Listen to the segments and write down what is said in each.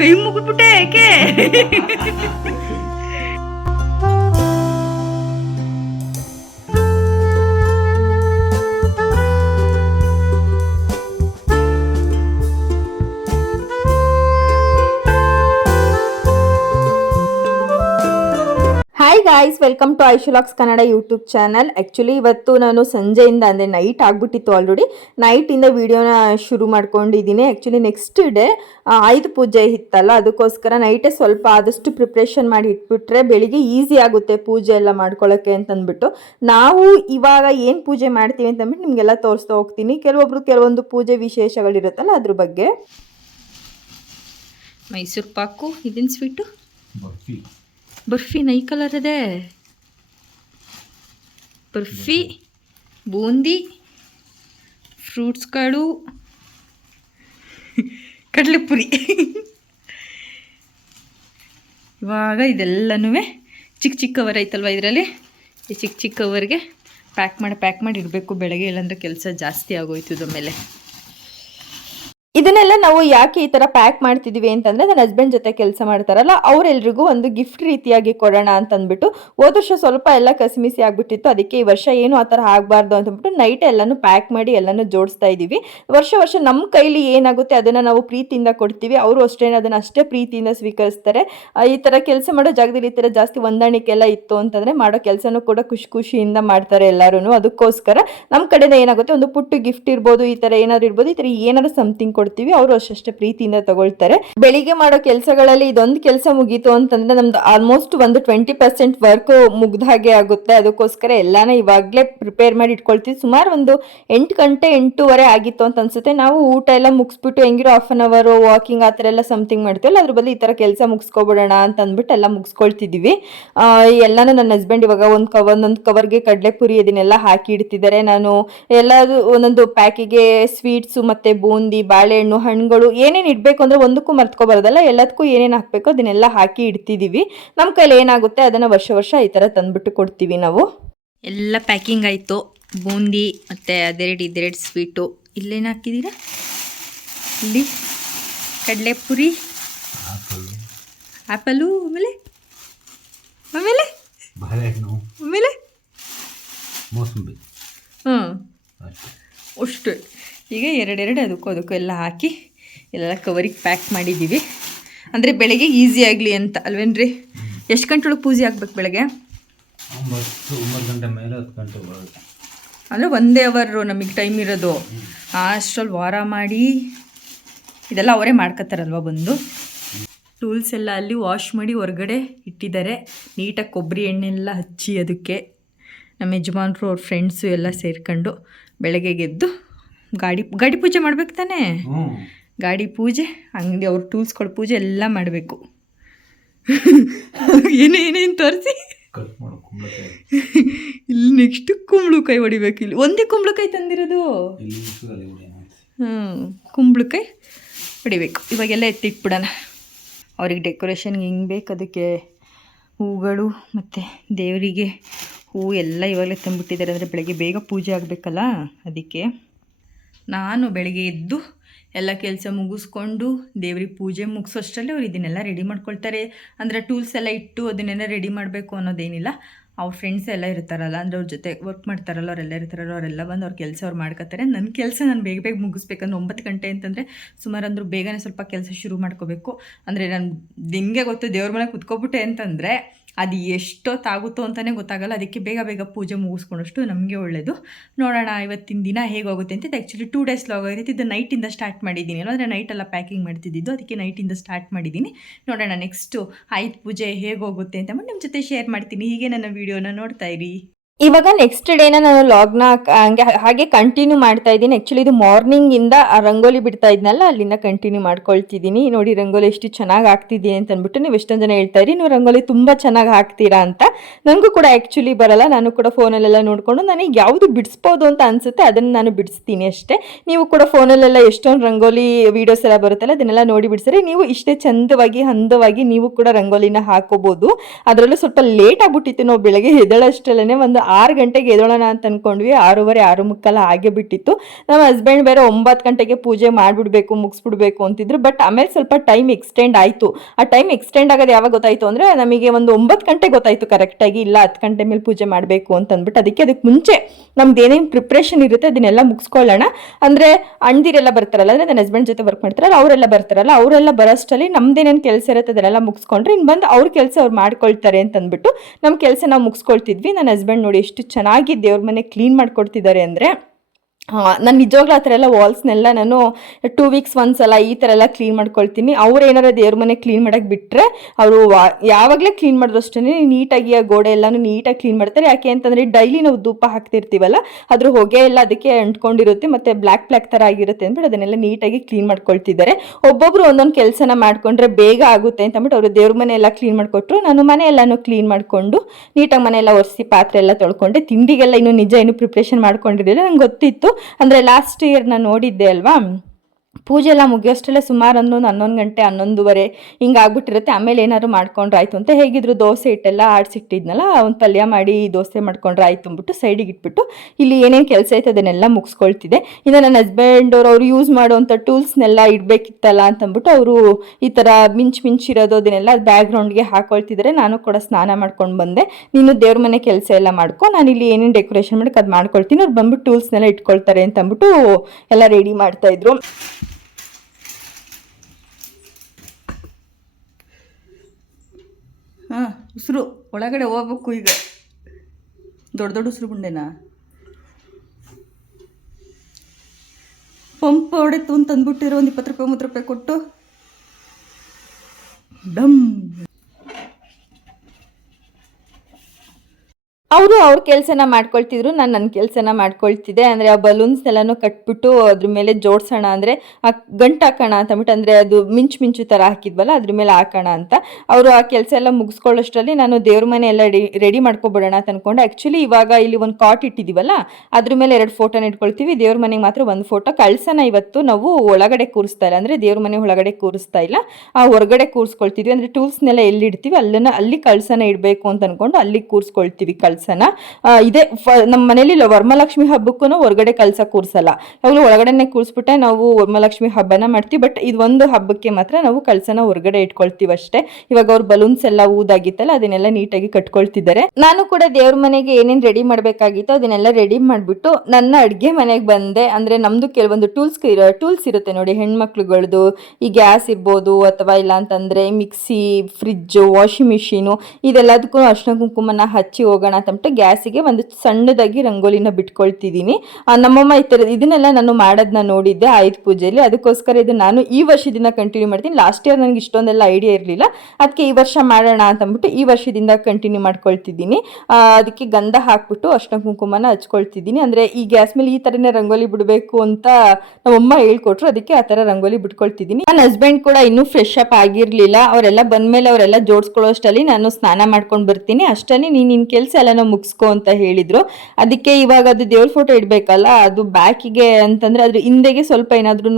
ಕೈ ಮುಗಿದ್ಬಿಟ್ಟೆ ಯಾಕೆ ಗಾಯ್ಸ್ ವೆಲ್ಕಮ್ ಟು ಐಶುಲಾಕ್ಸ್ ಕನ್ನಡ ಯೂಟ್ಯೂಬ್ ಚಾನಲ್ ಆ್ಯಕ್ಚುಲಿ ಇವತ್ತು ನಾನು ಸಂಜೆಯಿಂದ ಅಂದರೆ ನೈಟ್ ಆಗಿಬಿಟ್ಟಿತ್ತು ಆಲ್ರೆಡಿ ನೈಟಿಂದ ವಿಡಿಯೋನ ಶುರು ಮಾಡ್ಕೊಂಡಿದ್ದೀನಿ. ಆ್ಯಕ್ಚುಲಿ ನೆಕ್ಸ್ಟ್ ಡೇ ಆಯುಧ ಪೂಜೆ ಇತ್ತಲ್ಲ ಅದಕ್ಕೋಸ್ಕರ ನೈಟೇ ಸ್ವಲ್ಪ ಆದಷ್ಟು ಪ್ರಿಪ್ರೇಷನ್ ಮಾಡಿ ಇಟ್ಬಿಟ್ರೆ ಬೆಳಿಗ್ಗೆ ಈಸಿ ಆಗುತ್ತೆ ಪೂಜೆ ಎಲ್ಲ ಮಾಡ್ಕೊಳ್ಳೋಕ್ಕೆ ಅಂತಂದ್ಬಿಟ್ಟು. ನಾವು ಇವಾಗ ಏನು ಪೂಜೆ ಮಾಡ್ತೀವಿ ಅಂತಂದ್ಬಿಟ್ಟು ನಿಮಗೆಲ್ಲ ತೋರಿಸ್ತಾ ಹೋಗ್ತೀನಿ. ಕೆಲವೊಬ್ರು ಕೆಲವೊಂದು ಪೂಜೆ ವಿಶೇಷಗಳಿರುತ್ತಲ್ಲ ಅದ್ರ ಬಗ್ಗೆ. ಮೈಸೂರು ಪಾಕು ಇದೇನು ಸ್ವೀಟು ಬರ್ಫಿ ನೈ ಕಲರ್ ಇದೆ ಬರ್ಫಿ, ಬೂಂದಿ ಫ್ರೂಟ್ಸ್ಗಳು ಕಡಲೆಪುರಿ. ಇವಾಗ ಇದೆಲ್ಲನೂ ಚಿಕ್ಕ ಚಿಕ್ಕ ಕವರ್ ಐತಲ್ವ ಇದರಲ್ಲಿ? ಈ ಚಿಕ್ಕ ಚಿಕ್ಕ ಕವರ್ಗೆ ಪ್ಯಾಕ್ ಮಾಡಿ ಪ್ಯಾಕ್ ಮಾಡಿ ಇಡಬೇಕು. ಬೆಳಗ್ಗೆ ಇಲ್ಲಾಂದ್ರೆ ಕೆಲಸ ಜಾಸ್ತಿ ಆಗೋಯ್ತು ಮೇಲೆ. ಇದನ್ನೆಲ್ಲ ನಾವು ಯಾಕೆ ಈ ತರ ಪ್ಯಾಕ್ ಮಾಡ್ತಿದೀವಿ ಅಂತಂದ್ರೆ ನನ್ನ ಹಸ್ಬೆಂಡ್ ಜೊತೆ ಕೆಲಸ ಮಾಡ್ತಾರಲ್ಲ, ಅವ್ರೆಲ್ರಿಗೂ ಒಂದು ಗಿಫ್ಟ್ ರೀತಿಯಾಗಿ ಕೊಡೋಣ ಅಂತ ಅಂದ್ಬಿಟ್ಟು ಹೋದ ವರ್ಷ ಸ್ವಲ್ಪ ಎಲ್ಲ ಕಸಿಮಿಸಿ ಆಗ್ಬಿಟ್ಟಿತ್ತು. ಅದಕ್ಕೆ ಈ ವರ್ಷ ಏನು ಆ ತರ ಆಗಬಾರ್ದು ಅಂತಂದ್ಬಿಟ್ಟು ನೈಟ್ ಎಲ್ಲಾನು ಪ್ಯಾಕ್ ಮಾಡಿ ಎಲ್ಲಾನು ಜೋಡಿಸ್ತಾ ಇದೀವಿ. ವರ್ಷ ವರ್ಷ ನಮ್ಮ ಕೈಲಿ ಏನಾಗುತ್ತೆ ಅದನ್ನ ನಾವು ಪ್ರೀತಿಯಿಂದ ಕೊಡ್ತೀವಿ. ಅವರು ಅಷ್ಟೇ ಅದನ್ನ ಅಷ್ಟೇ ಪ್ರೀತಿಯಿಂದ ಸ್ವೀಕರಿಸ್ತಾರೆ. ಈ ತರ ಕೆಲಸ ಮಾಡೋ ಜಾಗದಲ್ಲಿ ಈ ತರ ಜಾಸ್ತಿ ಹೊಂದಾಣಿಕೆ ಎಲ್ಲ ಇತ್ತು ಅಂತಂದ್ರೆ ಮಾಡೋ ಕೆಲಸನೂ ಕೂಡ ಖುಷಿ ಖುಷಿಯಿಂದ ಮಾಡ್ತಾರೆ ಎಲ್ಲರೂ ಅದಕ್ಕೋಸ್ಕರ ನಮ್ಮ ಕಡೆಯಿಂದ ಏನಾಗುತ್ತೆ ಒಂದು ಪುಟ್ಟು ಗಿಫ್ಟ್ ಇರ್ಬೋದು, ಈ ತರ ಏನಾದ್ರು ಇರ್ಬೋದು, ಈ ತರ ಏನಾದ್ರು ಸಮಥಿಂಗ್ ಕೊಡ್ತೀವಿ, ಅವರು ಅಷ್ಟೇ ಪ್ರೀತಿಯಿಂದ ತಗೊಳ್ತಾರೆ. ಬೆಳಿಗ್ಗೆ ಮಾಡೋ ಕೆಲಸಗಳಲ್ಲಿ ಇದೊಂದು ಕೆಲಸ ಮುಗೀತು ಅಂತಂದ್ರೆ ನಮ್ದು ಆಲ್ಮೋಸ್ಟ್ ಒಂದು ಟ್ವೆಂಟಿ ಪರ್ಸೆಂಟ್ ವರ್ಕ್ ಮುಗ್ದ ಹಾಗೆ ಆಗುತ್ತೆ. ಅದಕ್ಕೋಸ್ಕರ ಎಲ್ಲಾನ ಇವಾಗಲೇ ಪ್ರಿಪೇರ್ ಮಾಡಿ ಇಟ್ಕೊಳ್ತೀವಿ. ಸುಮಾರು ಒಂದು ಎಂಟು ಗಂಟೆ, ಎಂಟೂವರೆ ಆಗಿತ್ತು ಅಂತ ಅನ್ಸುತ್ತೆ. ನಾವು ಊಟ ಎಲ್ಲ ಮುಗಿಸ್ಬಿಟ್ಟು ಹೆಂಗಿರೋ ಹಾಫ್ ಅನ್ ಅವರ್ ವಾಕಿಂಗ್ ಆ ಥರ ಎಲ್ಲ ಸಮಥಿಂಗ್ ಮಾಡ್ತೀವಲ್ಲ, ಅದ್ರ ಬದಲು ಈ ಥರ ಕೆಲಸ ಮುಗಿಸ್ಕೊಬಿಡೋಣ ಅಂತ ಅಂದ್ಬಿಟ್ಟು ಎಲ್ಲ ಮುಗಿಸ್ಕೊಳ್ತಿದ್ದೀವಿ. ಎಲ್ಲಾನು ನನ್ನ ಹಸ್ಬೆಂಡ್ ಇವಾಗ ಒಂದು ಕವರ್ ಒಂದೊಂದು ಕವರ್ಗೆ ಕಡಲೆಪುರಿ ಇದನ್ನೆಲ್ಲ ಹಾಕಿ ಇಡ್ತಿದ್ದಾರೆ. ನಾನು ಎಲ್ಲದು ಒಂದೊಂದು ಪ್ಯಾಕಿಗೆ ಸ್ವೀಟ್ಸು ಮತ್ತು ಬೂಂದಿ ಬಾಳೆಹಣ್ಣು ಹಣ್ಣುಗಳು ಏನೇನು ಇಡಬೇಕು ಅಂದರೆ ಒಂದಕ್ಕೂ ಮರ್ತ್ಕೊಬಾರ್ದಲ್ಲ ಎಲ್ಲದಕ್ಕೂ ಏನೇನು ಹಾಕಬೇಕು ಅದನ್ನೆಲ್ಲ ಹಾಕಿ ಇಡ್ತಿದ್ದೀವಿ ನಮ್ಮ ಕೈಲಿ ಏನಾಗುತ್ತೆ ಅದನ್ನು ವರ್ಷ ವರ್ಷ ಈ ಥರ ತಂದುಬಿಟ್ಟು ಕೊಡ್ತೀವಿ ನಾವು. ಎಲ್ಲ ಪ್ಯಾಕಿಂಗ್ ಆಯಿತು. ಬೂಂದಿ ಮತ್ತು ಅದೆರಡು ಇದೆರಡು ಸ್ವೀಟು ಇಲ್ಲೇನು ಹಾಕಿದ್ದೀರಾ ಇಲ್ಲಿ. ಕಡಲೆಪುರಿ. ಆಪಲ್ ಆ್ಯಪಲು ಆಮೇಲೆ? ಆಮೇಲೆ? ಆಮೇಲೆ ಹ್ಞೂ ಅಷ್ಟು. ಈಗ ಎರಡೆರಡು ಅದಕ್ಕೂ ಅದಕ್ಕೂ ಎಲ್ಲ ಹಾಕಿ ಎಲ್ಲ ಕವರಿಗೆ ಪ್ಯಾಕ್ ಮಾಡಿದ್ದೀವಿ. ಅಂದರೆ ಬೆಳಗ್ಗೆ ಈಸಿ ಆಗಲಿ ಅಂತ ಅಲ್ವೇನ್ರಿ? ಎಷ್ಟು ಗಂಟೆ ಒಳಗೆ ಪೂಜೆ ಆಗ್ಬೇಕು ಬೆಳಗ್ಗೆ? ಅಂದರೆ ಒಂದೇ ಅವರು ನಮಗೆ ಟೈಮ್ ಇರೋದು. ಅಷ್ಟರಲ್ಲಿ ವಾರ ಮಾಡಿ ಇದೆಲ್ಲ ಅವರೇ ಮಾಡ್ಕೊತಾರಲ್ವ ಬಂದು? ಟೂಲ್ಸ್ ಎಲ್ಲ ಅಲ್ಲಿ ವಾಶ್ ಮಾಡಿ ಹೊರಗಡೆ ಇಟ್ಟಿದ್ದಾರೆ. ನೀಟಾಗಿ ಕೊಬ್ಬರಿ ಎಣ್ಣೆಲ್ಲ ಹಚ್ಚಿ ಅದಕ್ಕೆ ನಮ್ಮ ಯಜಮಾನರು ಅವ್ರ ಫ್ರೆಂಡ್ಸು ಎಲ್ಲ ಸೇರ್ಕೊಂಡು ಬೆಳಗ್ಗೆ ಗೆದ್ದು ಗಾಡಿ ಗಾಡಿ ಪೂಜೆ ಮಾಡ್ಬೇಕು ತಾನೇ? ಗಾಡಿ ಪೂಜೆ ಅಂಗಡಿ ಅವ್ರ ಟೂಲ್ಸ್ಗಳ ಪೂಜೆ ಎಲ್ಲ ಮಾಡಬೇಕು. ಏನೇನೇನು ತೋರಿಸಿ. ಇಲ್ಲಿ ನೆಕ್ಸ್ಟ್ ಕುಂಬಳಕಾಯಿ ಹೊಡಿಬೇಕು ಇಲ್ಲಿ. ಒಂದೇ ಕುಂಬಳಕಾಯಿ ತಂದಿರೋದು. ಹ್ಞೂ ಕುಂಬಳಕಾಯಿ ಹೊಡಿಬೇಕು. ಇವಾಗೆಲ್ಲ ಎತ್ತಿಟ್ಬಿಡೋಣ ಅವ್ರಿಗೆ ಡೆಕೋರೇಷನ್ಗೆ ಹೆಂಗೆ ಬೇಕು ಅದಕ್ಕೆ ಹೂಗಳು ಮತ್ತು ದೇವರಿಗೆ ಹೂವು ಎಲ್ಲ ಇವಾಗಲೇ ತಂದುಬಿಟ್ಟಿದ್ದಾರೆ. ಅಂದರೆ ಬೆಳಗ್ಗೆ ಬೇಗ ಪೂಜೆ ಆಗಬೇಕಲ್ಲ ಅದಕ್ಕೆ. ನಾನು ಬೆಳಗ್ಗೆ ಎದ್ದು ಎಲ್ಲ ಕೆಲಸ ಮುಗಿಸ್ಕೊಂಡು ದೇವ್ರಿಗೆ ಪೂಜೆ ಮುಗಿಸೋಷ್ಟರಲ್ಲಿ ಅವ್ರು ಇದನ್ನೆಲ್ಲ ರೆಡಿ ಮಾಡ್ಕೊಳ್ತಾರೆ. ಅಂದರೆ ಟೂಲ್ಸ್ ಎಲ್ಲ ಇಟ್ಟು ಅದನ್ನೆಲ್ಲ ರೆಡಿ ಮಾಡಬೇಕು ಅನ್ನೋದೇನಿಲ್ಲ. ಅವ್ರ ಫ್ರೆಂಡ್ಸ್ ಎಲ್ಲ ಇರ್ತಾರಲ್ಲ, ಅಂದರೆ ಅವ್ರ ಜೊತೆ ವರ್ಕ್ ಮಾಡ್ತಾರಲ್ಲ, ಅವರೆಲ್ಲ ಇರ್ತಾರಲ್ಲ, ಅವರೆಲ್ಲ ಬಂದು ಅವ್ರ ಕೆಲಸ ಅವ್ರು ಮಾಡ್ಕೋತಾರೆ. ನನ್ನ ಕೆಲಸ ನಾನು ಬೇಗ ಬೇಗ ಮುಗಿಸ್ಬೇಕಂದ್ರೆ ಒಂಬತ್ತು ಗಂಟೆ ಅಂತಂದರೆ ಸುಮಾರು ಅಂದರೂ ಬೇಗನೆ ಸ್ವಲ್ಪ ಕೆಲಸ ಶುರು ಮಾಡ್ಕೋಬೇಕು. ಅಂದರೆ ನಾನು ನಿಮಗೆ ಗೊತ್ತು ದೇವ್ರ ಮನೆ ಕುತ್ಕೊಬಿಟ್ಟೆ ಅಂತಂದರೆ ಅದು ಎಷ್ಟೊತ್ತಾಗುತ್ತೋ ಅಂತಲೇ ಗೊತ್ತಾಗಲ್ಲ. ಅದಕ್ಕೆ ಬೇಗ ಬೇಗ ಪೂಜೆ ಮುಗಿಸ್ಕೊಂಡಷ್ಟು ನಮಗೆ ಒಳ್ಳೆಯದು ನೋಡೋಣ ಇವತ್ತಿನ ದಿನ ಹೇಗೋಗುತ್ತೆ ಅಂತ. ಆ್ಯಕ್ಚುಲಿ ಟೂ ಡೇಸ್ ಲಾಗ್ ಆಗಿರುತ್ತೆ. ಇದು ನೈಟಿಂದ ಸ್ಟಾರ್ಟ್ ಮಾಡಿದ್ದೀನಿ ಅಂದರೆ ನೈಟೆಲ್ಲ ಪ್ಯಾಕಿಂಗ್ ಮಾಡ್ತಿದ್ದಿದ್ದು. ಅದಕ್ಕೆ ನೈಟಿಂದ ಸ್ಟಾರ್ಟ್ ಮಾಡಿದ್ದೀನಿ. ನೋಡೋಣ ನೆಕ್ಸ್ಟು ಆಯ್ತು ಪೂಜೆ ಹೇಗೋಗುತ್ತೆ ಅಂತ. ಅಂತ ನಿಮ್ಮ ಜೊತೆ ಶೇರ್ ಮಾಡ್ತೀನಿ. ಹೀಗೆ ನನ್ನ ವೀಡಿಯೋನ ನೋಡ್ತಾ ಇರಿ. ಇವಾಗ ನೆಕ್ಸ್ಟ್ ಡೇನ ನಾನು ಲಾಗ್ನ ಹಂಗೆ ಹಾಗೆ ಕಂಟಿನ್ಯೂ ಮಾಡ್ತಾ ಇದ್ದೀನಿ. ಆ್ಯಕ್ಚುಲಿ ಇದು ಮಾರ್ನಿಂಗಿಂದ ಆ ರಂಗೋಲಿ ಬಿಡ್ತಾ ಇದ್ನಲ್ಲ, ಅಲ್ಲಿಂದ ಕಂಟಿನ್ಯೂ ಮಾಡ್ಕೊಳ್ತಿದ್ದೀನಿ. ನೋಡಿ ರಂಗೋಲಿ ಎಷ್ಟು ಚೆನ್ನಾಗಿ ಆಗ್ತಿದೆ ಅಂತ ಅಂದ್ಬಿಟ್ಟು ನೀವು ಎಷ್ಟೊಂದು ಜನ ಹೇಳ್ತಾ ಇರಿ, ನೀವು ರಂಗೋಲಿ ತುಂಬ ಚೆನ್ನಾಗಿ ಹಾಕ್ತೀರಾ ಅಂತ. ನನಗೂ ಕೂಡ ಆ್ಯಕ್ಚುಲಿ ಬರಲ್ಲ, ನಾನು ಕೂಡ ಫೋನಲ್ಲೆಲ್ಲ ನೋಡಿಕೊಂಡು ನನಗೆ ಯಾವುದು ಬಿಡಿಸ್ಬೋದು ಅಂತ ಅನಿಸುತ್ತೆ, ಅದನ್ನು ನಾನು ಬಿಡಿಸ್ತೀನಿ ಅಷ್ಟೇ. ನೀವು ಕೂಡ ಫೋನಲ್ಲೆಲ್ಲ ಎಷ್ಟೊಂದು ರಂಗೋಲಿ ವೀಡಿಯೋಸ್ ಎಲ್ಲ ಬರುತ್ತಲ್ಲ, ಅದನ್ನೆಲ್ಲ ನೋಡಿ ಬಿಡಿಸಿದ್ರೆ ನೀವು ಇಷ್ಟೇ ಚಂದವಾಗಿ, ಹಂದವಾಗಿ ನೀವು ಕೂಡ ರಂಗೋಲಿನ ಹಾಕೋಬೋದು. ಅದರಲ್ಲೂ ಸ್ವಲ್ಪ ಲೇಟ್ ಆಗಿಬಿಟ್ಟಿತ್ತು, ನಾವು ಬೆಳಗ್ಗೆ ಹೆದಳಷ್ಟಲ್ಲೇ ಒಂದು ಆರು ಗಂಟೆಗೆ ಎದೋಳೋಣ ಅಂತ ಅಂದ್ಕೊಂಡ್ವಿ ಆರೂವರೆ, ಆರು ಮುಕ್ಕಾಲ ಹಾಗೆ ಬಿಟ್ಟಿತ್ತು. ನಮ್ಮ ಹಸ್ಬೆಂಡ್ ಬೇರೆ ಒಂಬತ್ತು ಗಂಟೆಗೆ ಪೂಜೆ ಮಾಡಿಬಿಡ್ಬೇಕು, ಮುಗಿಸ್ಬಿಡ್ಬೇಕು ಅಂತಿದ್ರು. ಬಟ್ ಆಮೇಲೆ ಸ್ವಲ್ಪ ಟೈಮ್ ಎಕ್ಸ್ಟೆಂಡ್ ಆಯಿತು. ಆ ಟೈಮ್ ಎಕ್ಸ್ಟೆಂಡ್ ಆಗೋದು ಯಾವಾಗ ಗೊತ್ತಾಯಿತು ಅಂದರೆ, ನಮಗೆ ಒಂದು ಒಂಬತ್ತು ಗಂಟೆ ಗೊತ್ತಾಯಿತು ಕರೆಕ್ಟಾಗಿ ಇಲ್ಲ, ಹತ್ತು ಗಂಟೆ ಮೇಲೆ ಪೂಜೆ ಮಾಡಬೇಕು ಅಂತ ಅಂದ್ಬಿಟ್ಟು ಅದಕ್ಕೆ ಅದಕ್ಕೆ ಮುಂಚೆ ನಮ್ದು ಏನೇನು ಪ್ರಿಪ್ರೇಷನ್ ಇರುತ್ತೆ ಅದನ್ನೆಲ್ಲ ಮುಗಿಸ್ಕೊಳ್ಳೋಣ. ಅಂದರೆ ಅಣ್ದಿರೆಲ್ಲ ಬರ್ತಾರಲ್ಲ, ಅಂದರೆ ನನ್ನ ಹಸ್ಬೆಂಡ್ ಜೊತೆ ವರ್ಕ್ ಮಾಡ್ತಾರಲ್ಲ, ಅವರೆಲ್ಲ ಬರ್ತಾರಲ್ಲ, ಅವರೆಲ್ಲ ಬರೋಷ್ಟರಲ್ಲಿ ನಮ್ದೇನೇನು ಕೆಲಸ ಇರುತ್ತೆ ಅದನ್ನೆಲ್ಲ ಮುಗಿಸ್ಕೊಂಡ್ರೆ ಇನ್ನು ಬಂದು ಅವ್ರ ಕೆಲಸ ಅವ್ರು ಮಾಡ್ಕೊಳ್ತಾರೆ ಅಂತ ಅಂದ್ಬಿಟ್ಟು ನಮ್ಮ ಕೆಲಸ ನಾವು ಮುಗಿಸ್ಕೊಳ್ತಿದ್ವಿ. ನನ್ನ ಹಸ್ಬೆಂಡ್ ನೋಡಿ ಎಷ್ಟು ಚೆನ್ನಾಗಿ ದೇವ್ರ ಮನೆ ಕ್ಲೀನ್ ಮಾಡಿಕೊಡ್ತಿದ್ದಾರೆ ಅಂದರೆ ನಾನು ನಿಜವಾಗ್ಲೂ ಆ ಥರ ಎಲ್ಲ ವಾಲ್ಸ್ನೆಲ್ಲ ನಾನು ಟೂ ವೀಕ್ಸ್ ಒಂದ್ಸಲ ಈ ಥರ ಎಲ್ಲ ಕ್ಲೀನ್ ಮಾಡ್ಕೊಳ್ತೀನಿ. ಅವ್ರು ಏನಾರು ದೇವ್ರ ಮನೆ ಕ್ಲೀನ್ ಮಾಡೋಕೆ ಬಿಟ್ಟರೆ ಅವರು ಯಾವಾಗಲೇ ಕ್ಲೀನ್ ಮಾಡಿದ್ರು ಅಷ್ಟೇ ನೀಟಾಗಿ ಆ ಗೋಡೆ ಎಲ್ಲನೂ ನೀಟಾಗಿ ಕ್ಲೀನ್ ಮಾಡ್ತಾರೆ. ಯಾಕೆ ಅಂತಂದರೆ ಡೈಲಿ ನಾವು ಧೂಪ ಹಾಕ್ತಿರ್ತೀವಲ್ಲ, ಅದ್ರ ಹೊಗೆ ಎಲ್ಲ ಅದಕ್ಕೆ ಅಂಟ್ಕೊಂಡಿರುತ್ತೆ ಮತ್ತು ಬ್ಲ್ಯಾಕ್ ಬ್ಲ್ಯಾಕ್ ಥರ ಆಗಿರುತ್ತೆ ಅಂದ್ಬಿಟ್ಟು ಅದನ್ನೆಲ್ಲ ನೀಟಾಗಿ ಕ್ಲೀನ್ ಮಾಡ್ಕೊಳ್ತಿದ್ದಾರೆ. ಒಬ್ಬೊಬ್ರು ಒಂದೊಂದು ಕೆಲಸನ ಮಾಡಿಕೊಂಡ್ರೆ ಬೇಗ ಆಗುತ್ತೆ ಅಂತ ಅಂದ್ಬಿಟ್ಟು ಅವರು ದೇವ್ರ ಮನೆ ಎಲ್ಲ ಕ್ಲೀನ್ ಮಾಡಿಕೊಟ್ರು. ನಾನು ಮನೆ ಎಲ್ಲನೂ ಕ್ಲೀನ್ ಮಾಡಿಕೊಂಡು ನೀಟಾಗಿ ಮನೆಯೆಲ್ಲ ಒರೆಸಿ ಪಾತ್ರೆ ಎಲ್ಲ ತೊಳ್ಕೊಂಡೆ. ತಿಂಡಿಗೆಲ್ಲ ಇನ್ನೂ ನಿಜ ಏನು ಪ್ರಿಪ್ರೇಷನ್ ಮಾಡ್ಕೊಂಡಿರಲಿಲ್ಲ. ನಂಗೆ ಗೊತ್ತಿತ್ತು ಅಂದರೆ ಲಾಸ್ಟ್ ಇಯರ್ ನಾನು ನೋಡಿದ್ದೆ ಅಲ್ವಾ? ಪೂಜೆ ಎಲ್ಲ ಮುಗಿಯೋಷ್ಟರಲ್ಲೇ ಸುಮಾರು ಹನ್ನೊಂದು ಹನ್ನೊಂದು ಗಂಟೆ, ಹನ್ನೊಂದುವರೆ ಹಿಂಗೆ ಆಗ್ಬಿಟ್ಟಿರುತ್ತೆ ಆಮೇಲೆ ಏನಾದ್ರು ಮಾಡ್ಕೊಂಡ್ರೆ ಆಯ್ತು ಅಂತ ಹೇಗಿದ್ರು ದೋಸೆ ಹಿಟ್ಟೆಲ್ಲ ಆಡಿಸಿಟ್ಟಿದ್ನಲ್ಲ ಒಂದು ಪಲ್ಯ ಮಾಡಿ ದೋಸೆ ಮಾಡ್ಕೊಂಡ್ರೆ ಆಯ್ತು ಅಂದ್ಬಿಟ್ಟು ಸೈಡಿಗೆ ಇಟ್ಬಿಟ್ಟು ಇಲ್ಲಿ ಏನೇನು ಕೆಲಸ ಐತೆ ಅದನ್ನೆಲ್ಲ ಮುಗಿಸ್ಕೊಳ್ತಿದೆ. ಇನ್ನು ನನ್ನ ಹಸ್ಬೆಂಡ್ ಅವರು ಅವ್ರು ಯೂಸ್ ಮಾಡುವಂಥ ಟೂಲ್ಸ್ನೆಲ್ಲ ಇಡಬೇಕಿತ್ತಲ್ಲ ಅಂತಂದ್ಬಿಟ್ಟು ಅವರು ಈ ಥರ ಮಿಂಚ್ ಮಿಂಚಿರೋದು ಅದನ್ನೆಲ್ಲ ಬ್ಯಾಕ್ಗ್ರೌಂಡ್ಗೆ ಹಾಕೊಳ್ತಿದ್ದಾರೆ ನಾನು ಕೂಡ ಸ್ನಾನ ಮಾಡ್ಕೊಂಡು ಬಂದೆ. ನೀನು ದೇವ್ರ ಮನೆ ಕೆಲಸ ಎಲ್ಲ ಮಾಡ್ಕೊ, ನಾನು ಇಲ್ಲಿ ಏನೇನು ಡೆಕೋರೇಷನ್ ಮಾಡಕ್ಕೆ ಅದು ಮಾಡ್ಕೊಳ್ತೀನಿ. ಅವ್ರು ಬಂದ್ಬಿಟ್ಟು ಟೂಲ್ಸ್ನೆಲ್ಲ ಇಟ್ಕೊಳ್ತಾರೆ ಅಂತ ಅಂದ್ಬಿಟ್ಟು ಎಲ್ಲ ರೆಡಿ ಮಾಡ್ತಾ ಹಾಂ, ಉಸಿರು ಒಳಗಡೆ ಹೋಗ್ಬೇಕು ಈಗ. ದೊಡ್ಡ ದೊಡ್ಡ ಉಸಿರು ಗುಂಡೆನಾ? ಪಂಪ್ ಹೊಡೆತು ಅಂತ ಅಂದ್ಬಿಟ್ಟಿರೋ ಒಂದು ಇಪ್ಪತ್ತು ರೂಪಾಯಿ, ಮೂವತ್ತು ರೂಪಾಯಿ ಕೊಟ್ಟು ಡಮ್. ಅವರು ಅವ್ರ ಕೆಲಸನ ಮಾಡ್ಕೊಳ್ತಿದ್ರು, ನಾನು ನನ್ನ ಕೆಲಸನ ಮಾಡ್ಕೊಳ್ತಿದ್ದೆ. ಅಂದರೆ ಆ ಬಲೂನ್ಸ್ ಎಲ್ಲನೂ ಕಟ್ಬಿಟ್ಟು ಅದ್ರ ಮೇಲೆ ಜೋಡಿಸೋಣ ಅಂದರೆ, ಆ ಗಂಟು ಹಾಕೋಣ ಅಂತ ಅಂದ್ಬಿಟ್ಟು, ಅಂದರೆ ಅದು ಮಿಂಚು ಮಿಂಚು ಥರ ಹಾಕಿದ್ವಲ್ಲ, ಅದ್ರ ಮೇಲೆ ಹಾಕೋಣ ಅಂತ. ಅವರು ಆ ಕೆಲಸ ಎಲ್ಲ ಮುಗಿಸ್ಕೊಳ್ಳೋಷ್ಟರಲ್ಲಿ ನಾನು ದೇವ್ರ ಮನೆ ಎಲ್ಲ ರೆಡಿ ರೆಡಿ ಮಾಡ್ಕೊಬಿಡೋಣ ಅಂತ ಅಂದ್ಕೊಂಡು ಆ್ಯಕ್ಚುಲಿ ಇವಾಗ ಇಲ್ಲಿ ಒಂದು ಕಾಟ್ ಇಟ್ಟಿದ್ದೀವಲ್ಲ ಅದ್ರ ಮೇಲೆ ಎರಡು ಫೋಟೋನ ಇಟ್ಕೊಳ್ತೀವಿ. ದೇವ್ರ ಮನೆಗೆ ಮಾತ್ರ ಒಂದು ಫೋಟೋ ಕಳ್ಸನ ಇವತ್ತು ನಾವು ಒಳಗಡೆ ಕೂರಿಸ್ತಾ ಇಲ್ಲ. ಅಂದರೆ ದೇವ್ರ ಮನೆ ಒಳಗಡೆ ಕೂರಿಸ್ತಾ ಇಲ್ಲ. ಆ ಹೊರಗಡೆ ಕೂರಿಸ್ಕೊಳ್ತೀವಿ ಅಂದರೆ ಟೂಲ್ಸ್ನೆಲ್ಲ ಎಲ್ಲಿ ಇಡ್ತೀವಿ ಅಲ್ಲನ್ನ ಅಲ್ಲಿ ಕಳ್ಸನ ಇಡಬೇಕು ಅಂತ ಅಂದ್ಕೊಂಡು ಅಲ್ಲಿ ಕೂರಿಸ್ಕೊಳ್ತೀವಿ ಕಳ್ಸನ ಆ, ಇದೇ ನಮ್ಮ ಮನೇಲಿ ವರ್ಮಲಕ್ಷ್ಮಿ ಹಬ್ಬಕ್ಕೂ ಹೊರಗಡೆ ಕಳ್ಸ ಕೂರಿಸಲ್ಲ. ಯಾವಾಗಲೂ ಒಳಗಡೆನೆ ಕೂರಿಸ್ಬಿಟ್ಟೆ ನಾವು ವರಮಹಾಲಕ್ಷ್ಮಿ ಹಬ್ಬನ ಮಾಡ್ತೀವಿ ಬಟ್ ಇದೊಂದು ಹಬ್ಬಕ್ಕೆ ಮಾತ್ರ ನಾವು ಕಳ್ಸನ ಹೊರಗಡೆ ಇಟ್ಕೊಳ್ತೀವಿ ಅಷ್ಟೇ. ಇವಾಗ ಅವ್ರ ಬಲೂನ್ಸ್ ಎಲ್ಲ ಊದಾಗಿತ್ತಲ್ಲ ಅದನ್ನೆಲ್ಲ ನೀಟಾಗಿ ಕಟ್ಕೊಳ್ತಿದ್ದಾರೆ. ನಾನು ಕೂಡ ದೇವ್ರ ಮನೆಗೆ ಏನೇನು ರೆಡಿ ಮಾಡಬೇಕಾಗಿತ್ತು ಅದನ್ನೆಲ್ಲ ರೆಡಿ ಮಾಡಿಬಿಟ್ಟು ನನ್ನ ಅಡುಗೆ ಮನೆಗೆ ಬಂದೆ. ಅಂದರೆ ನಮ್ಮದು ಕೆಲವೊಂದು ಟೂಲ್ಸ್ ಇರೋ ಟೂಲ್ಸ್ ಇರುತ್ತೆ ನೋಡಿ ಹೆಣ್ಮಕ್ಳುಗಳದ್ದು ಈ ಗ್ಯಾಸ್ ಇರ್ಬೋದು ಅಥವಾ ಇಲ್ಲ ಅಂತಂದರೆ ಮಿಕ್ಸಿ ಫ್ರಿಜ್ಜು ವಾಷಿಂಗ್ ಮಿಷಿನು ಇದೆಲ್ಲದಕ್ಕೂ ಅರ್ಶಿನ ಕುಂಕುಮನ ಹಚ್ಚಿ ಹೋಗೋಣ ಅಂತ ಅಂದ್ಬಿಟ್ಟು ಗ್ಯಾಸಿಗೆ ಒಂದು ಸಣ್ಣದಾಗಿ ರಂಗೋಲಿನ ಬಿಟ್ಕೊಳ್ತಿದ್ದೀನಿ. ನಮ್ಮಮ್ಮ ಈ ಥರ ಇದನ್ನೆಲ್ಲ ನಾನು ಮಾಡೋದನ್ನ ನೋಡಿದ್ದೆ ಆಯುಧ ಪೂಜೆಯಲ್ಲಿ. ಅದಕ್ಕೋಸ್ಕರ ಇದು ನಾನು ಈ ವರ್ಷದಿಂದ ಕಂಟಿನ್ಯೂ ಮಾಡ್ತೀನಿ. ಲಾಸ್ಟ್ ಇಯರ್ ನನಗೆ ಇಷ್ಟೊಂದೆಲ್ಲ ಐಡಿಯಾ ಇರಲಿಲ್ಲ. ಅದಕ್ಕೆ ಈ ವರ್ಷ ಮಾಡೋಣ ಅಂತ ಅಂದ್ಬಿಟ್ಟು ಈ ವರ್ಷದಿಂದ ಕಂಟಿನ್ಯೂ ಮಾಡ್ಕೊಳ್ತಿದ್ದೀನಿ. ಅದಕ್ಕೆ ಗಂಧ ಹಾಕ್ಬಿಟ್ಟು ಅಷ್ಟ ಕುಂಕುಮನ ಹಚ್ಕೊಳ್ತಿದ್ದೀನಿ. ಅಂದರೆ ಈ ಗ್ಯಾಸ್ ಮೇಲೆ ಈ ಥರನೇ ರಂಗೋಲಿ ಬಿಡಬೇಕು ಅಂತ ನಮ್ಮಮ್ಮ ಹೇಳ್ಕೊಟ್ರು. ಅದಕ್ಕೆ ಆ ಥರ ರಂಗೋಲಿ ಬಿಟ್ಕೊಳ್ತಿದ್ದೀನಿ. ನನ್ನ ಹಸ್ಬೆಂಡ್ ಕೂಡ ಇನ್ನೂ ಫ್ರೆಶ್ ಅಪ್ ಆಗಿರಲಿಲ್ಲ. ಅವರೆಲ್ಲ ಬಂದಮೇಲೆ ಅವರೆಲ್ಲ ಜೋಡಿಸ್ಕೊಳ್ಳೋಷ್ಟರಲ್ಲಿ ನಾನು ಸ್ನಾನ ಮಾಡ್ಕೊಂಡು ಬರ್ತೀನಿ. ಅಷ್ಟೇ ನೀನು ನಿನ್ನ ಕೆಲಸ ಎಲ್ಲನೂ ಮುಗಿಸ್ಕೊ ಅಂತ ಹೇಳಿದ್ರು. ಅದಕ್ಕೆ ಇವಾಗ ಅದು ದೇವ್ರ ಫೋಟೋ ಇಡಬೇಕಲ್ಲ, ಅದು ಬ್ಯಾಕಿಗೆ ಅಂತಂದ್ರೆ ಅದ್ರ ಹಿಂದೆಗೆ ಸ್ವಲ್ಪ ಏನಾದ್ರೂ